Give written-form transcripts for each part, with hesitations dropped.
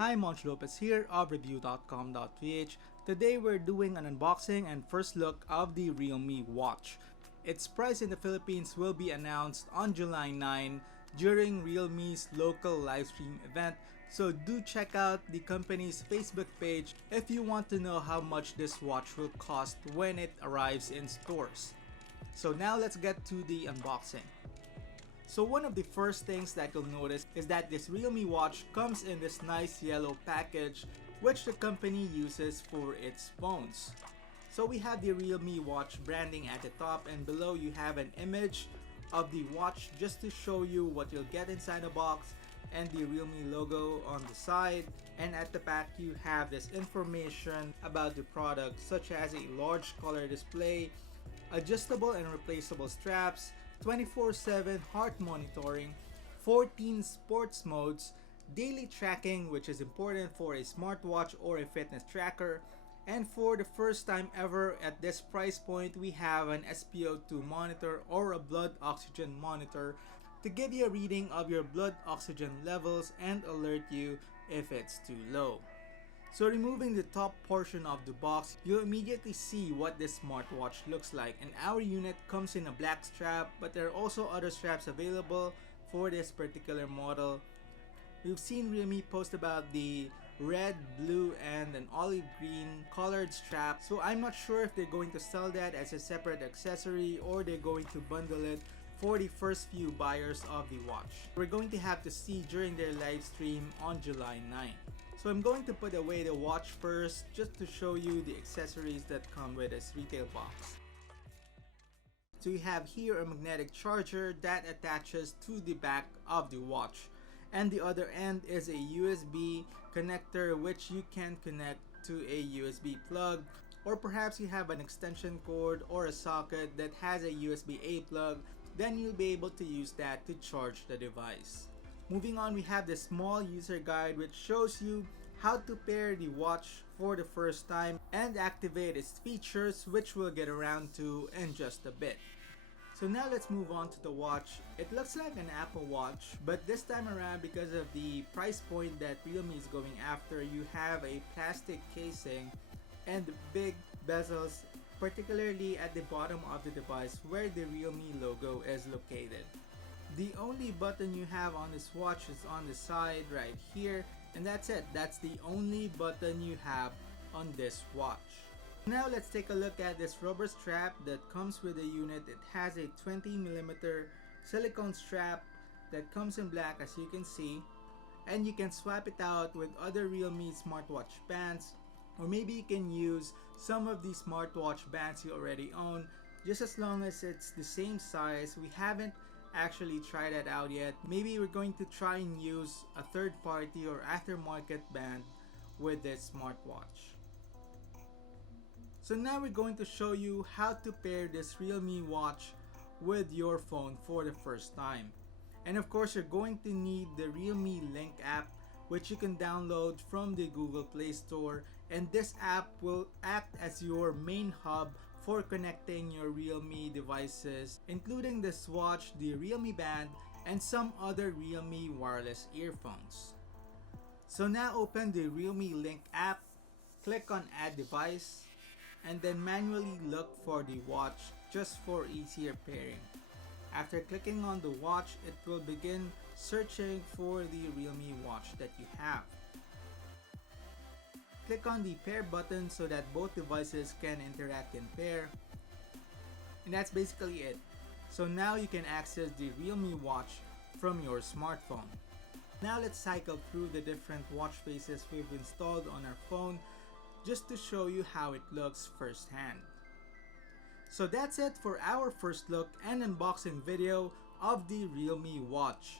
Hi, Monch Lopez here of Revu.com.ph. Today we're doing an unboxing and first look of the Realme Watch. Its price in the Philippines will be announced on July 9 during Realme's local livestream event, so do check out the company's Facebook page if you want to know how much this watch will cost when it arrives in stores. So now let's get to the unboxing. So one of the first things that you'll notice is that this Realme watch comes in this nice yellow package which the company uses for its phones. So we have the Realme watch branding at the top, and below you have an image of the watch just to show you what you'll get inside the box, and the Realme logo on the side, and at the back you have this information about the product such as a large color display, adjustable and replaceable straps, 24/7 heart monitoring, 14 sports modes, daily tracking, which is important for a smartwatch or a fitness tracker, and for the first time ever at this price point we have an SpO2 monitor or a blood oxygen monitor to give you a reading of your blood oxygen levels and alert you if it's too low. So removing the top portion of the box, you'll immediately see what this smartwatch looks like, and our unit comes in a black strap, but there are also other straps available for this particular model. We've seen Realme post about the red, blue, and an olive green colored strap, so I'm not sure if they're going to sell that as a separate accessory or they're going to bundle it for the first few buyers of the watch. We're going to have to see during their live stream on July 9. So I'm going to put away the watch first just to show you the accessories that come with this retail box. So you have here a magnetic charger that attaches to the back of the watch, and the other end is a USB connector which you can connect to a USB plug, or perhaps you have an extension cord or a socket that has a USB-A plug, then you'll be able to use that to charge the device. Moving on, we have this small user guide which shows you how to pair the watch for the first time and activate its features, which we'll get around to in just a bit. So now let's move on to the watch. It looks like an Apple Watch, but this time around, because of the price point that Realme is going after, you have a plastic casing and big bezels, particularly at the bottom of the device where the Realme logo is located. The only button you have on this watch is on the side right here, and that's it. That's the only button you have on this watch. Now let's take a look at this rubber strap that comes with the unit. It has a 20mm silicone strap that comes in black, as you can see, and you can swap it out with other Realme smartwatch bands, or maybe you can use some of the smartwatch bands you already own, just as long as it's the same size. We haven't actually tried that out yet. Maybe we're going to try and use a third party or aftermarket band with this smartwatch. So now we're going to show you how to pair this Realme watch with your phone for the first time. And of course, you're going to need the Realme Link app, which you can download from the Google Play Store, and this app will act as your main hub for connecting your Realme devices, including this watch, the Realme band, and some other Realme wireless earphones. So now open the Realme Link app, click on Add Device, and then manually look for the watch just for easier pairing. After clicking on the watch, it will begin searching for the Realme watch that you have. Click on the pair button so that both devices can interact in pair, and that's basically it. So now you can access the Realme watch from your smartphone. Now let's cycle through the different watch faces we've installed on our phone just to show you how it looks firsthand. So that's it for our first look and unboxing video of the Realme watch.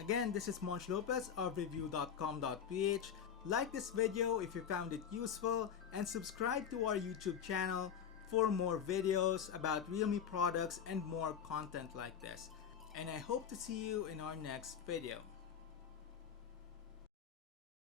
Again, this is Monch Lopez of Revu.com.ph. Like this video if you found it useful, and subscribe to our YouTube channel for more videos about Realme products and more content like this. And I hope to see you in our next video.